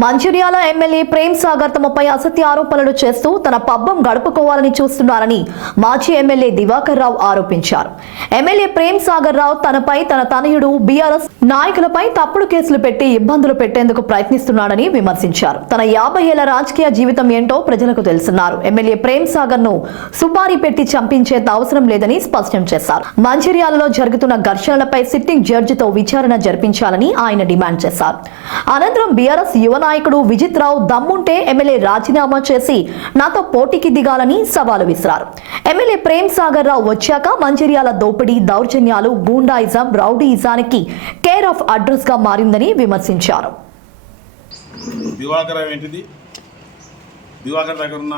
Mancherial MLA Prem Sagar తమపై అసత్య ఆరోపణలు చేస్తూ తన పబ్బం గడుపుకోవాలని చూస్తున్నారని మాజీ ఎమ్మెల్యే దివాకర్ రావు ఆరోపించారు. ఎమ్మెల్యే ప్రేమ్ సాగర్ రావు తనపై తన తనయుడు బీఆర్ఎస్ నాయకులపై తప్పుడు కేసులు పెట్టి ఇబ్బందులు పెట్టేందుకు ప్రయత్నిస్తున్నాడని విమర్శించారు. తన 50 ఏళ్ల రాజకీయ జీవితం ఏంటో ప్రజలకు తెలుసున్నారు. ఎమ్మెల్యే ప్రేమ్ సాగర్ ను సుపారీ పెట్టి చంపించేంత అవసరం లేదని స్పష్టం చేశారు. మంచిర్యాలలో జరుగుతున్న ఘర్షణలపై సిట్టింగ్ జడ్జితో విచారణ జరిపించాలని ఆయన డిమాండ్ చేశారు. అనంతరం బీఆర్ఎస్ యువ నాయకుడు విజిత్ రావు దమ్ముంటే ఎమ్మెల్యే రాజీనామా చేసి నాతో పోటీకి దిగాలని సవాలు విసిరారు. ఎమ్మెల్యే ప్రేమ్ సాగర్ రావు వచ్చాక మంచిర్యాల దోపిడీ, దౌర్జన్యాలు, గూండాయిజం, రౌడీయిజానికి కేర్ ఆఫ్ అడ్రస్ గా మారిందని విమర్శించారు. దివాకర్ ఏంటిది? దివాకర్ దగ్గర ఉన్న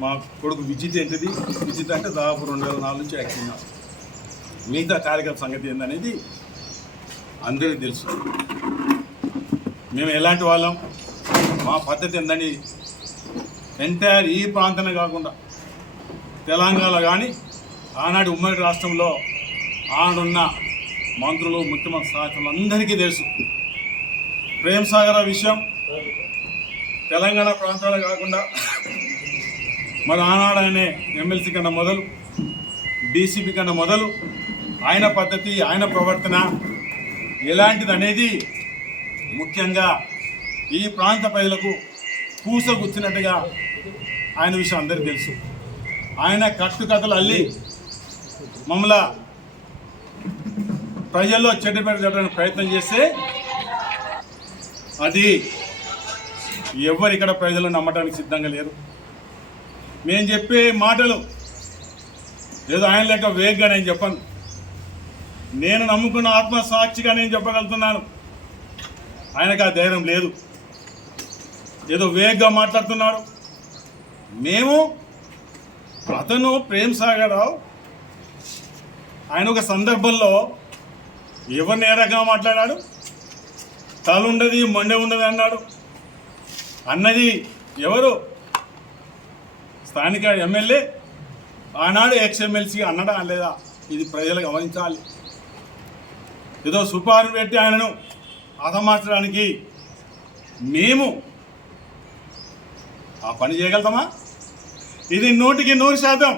మా కొడుకు విజిత్ ఏంటిది? విజిత్ అంటే దాదాపు 2004 నుంచి యాక్టివ్ ఉన్నారు. మిగతా కార్యకర్త సంగతి ఏందనేది అందరికీ తెలుసు. మేము ఎలాంటి వాళ్ళం, మా పద్ధతి ఏందని ఎంటైర్ ఈ ప్రాంతమే కాకుండా తెలంగాణ కానీ ఆనాటి ఉమ్మడి రాష్ట్రంలో ఆడున్న మంత్రులు, ముఖ్యమంత్రి సహాయకులు అందరికీ తెలుసు. ప్రేమ్ సాగర్ విషయం తెలంగాణ ప్రాంతాలు కాకుండా మరి ఆనాడు ఆయన ఎమ్మెల్సీ కన్నా మొదలు, డీసీపీ కన్నా మొదలు ఆయన పద్ధతి, ఆయన ప్రవర్తన ఎలాంటిది అనేది ముఖ్యంగా ఈ ప్రాంత ప్రజలకు పూసగుచ్చినట్టుగా ఆయన విషయం అందరికీ తెలుసు. ఆయన కట్టుకథలు అల్లి మమ్మల్ని ప్రజల్లో చెడ్డపెట్టడానికి ప్రయత్నం చేస్తే అది ఎవరు ఇక్కడ ప్రజలు నమ్మటానికి సిద్ధంగా లేరు. మేము చెప్పే మాటలు ఏదో ఆయన లెక్క వేగ్గా నేను చెప్పను. నేను నమ్ముకున్న ఆత్మసాక్షిగా నేను చెప్పగలుగుతున్నాను. ఆయనకు ఆ ధైర్యం లేదు, ఏదో వేగ్గా మాట్లాడుతున్నాడు. మేము అతను ప్రేమ్ సాగర్ రావు ఆయన ఒక సందర్భంలో ఎవరిని ఏ రకంగా మాట్లాడాడు, తలుండది మొండె ఉండదు అన్నాడు. అన్నది ఎవరు? స్థానిక ఎమ్మెల్యే, ఆనాడు ఎక్స్ఎమ్మెల్సీ అన్నడా లేదా? ఇది ప్రజలు గమనించాలి. ఏదో సుపారు పెట్టి ఆయనను హతమార్చడానికి మేము ఆ పని చేయగలుగుతామా? ఇది 100%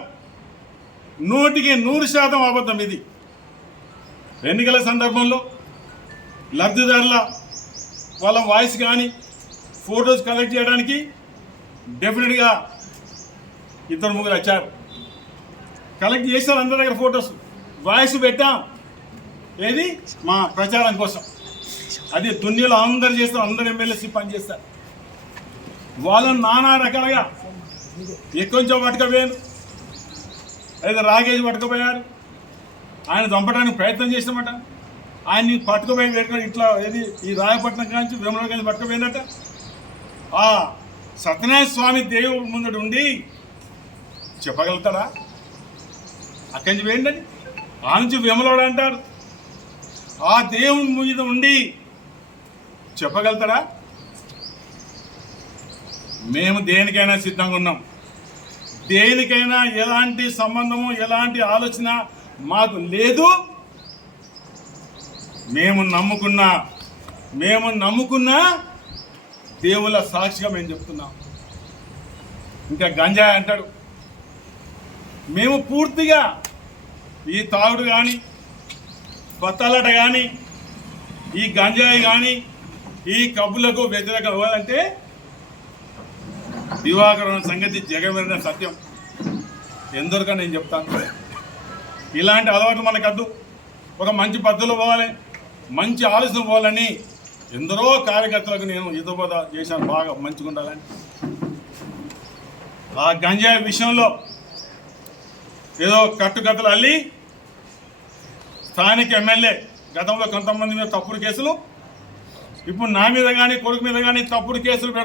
100% అబద్ధం. ఇది ఎన్నికల సందర్భంలో లబ్ధిదారుల వాళ్ళ వాయిస్ కానీ ఫొటోస్ కలెక్ట్ చేయడానికి డెఫినెట్గా 2-3 వచ్చారు. కలెక్ట్ చేశారు అందరి దగ్గర ఫొటోస్, వాయిస్ పెట్టాం. ఏది? మా ప్రచారం కోసం. అది దునియాలో అందరు చేస్తారు, అందరు ఎమ్మెల్యేసి పనిచేస్తారు. వాళ్ళని నానా రకాలుగా ఎక్కువ నుంచో పట్టుకపోయారు, అయితే రాగేజ్ పట్టుకుపోయారు. ఆయన చంపడానికి ప్రయత్నం చేసామట. ఆయన్ని పట్టుకుపోయి ఇట్లా ఏది ఈ రాయపట్నం కాంచి వేములవాడ కాంచి పట్టుకుపోయినట్ట. ఆ సత్యనారాయణ స్వామి దేవుడి ముందు ఉండి చెప్పగలుగుతారా అక్కడి నుంచి వేయండి? ఆ నుంచి వేములవాడ అంటారు. ఆ దేవుని మీద ఉండి చెప్పగలుగుతారా? మేము దేనికైనా సిద్ధంగా ఉన్నాం. దేనికైనా ఎలాంటి సంబంధము, ఎలాంటి ఆలోచన మాకు లేదు. మేము నమ్ముకున్న దేవుళ్ళ సాక్షిగా మేము చెప్తున్నాం. ఇంకా గంజాయి అంటాడు. మేము పూర్తిగా ఈ తాగుడు కానీ, బత్తాలట కానీ, ఈ గంజాయి కానీ, ఈ కబ్బులకు వ్యతిరేకం అవ్వాలంటే దివాకరణ సంగతి జగమెరిన సత్యం. ఎందరికన్నా నేను చెప్తాను, ఇలాంటి అలవాట్లు మనకద్దు. ఒక మంచి పద్ధతిలో పోవాలి, మంచి ఆలోచన పోవాలని ఎందరో కార్యకర్తలకు నేను హితబోధ చేశాను, బాగా మంచిగా ఉండాలని. ఆ గంజాయి విషయంలో ఏదో కట్టుకథలు అల్లి స్థానిక ఎమ్మెల్యే గతంలో కొంతమంది మీద తప్పుడు కేసులు, ఇప్పుడు నా మీద కానీ కొడుకు మీద కానీ తప్పుడు కేసులు పెడతారు.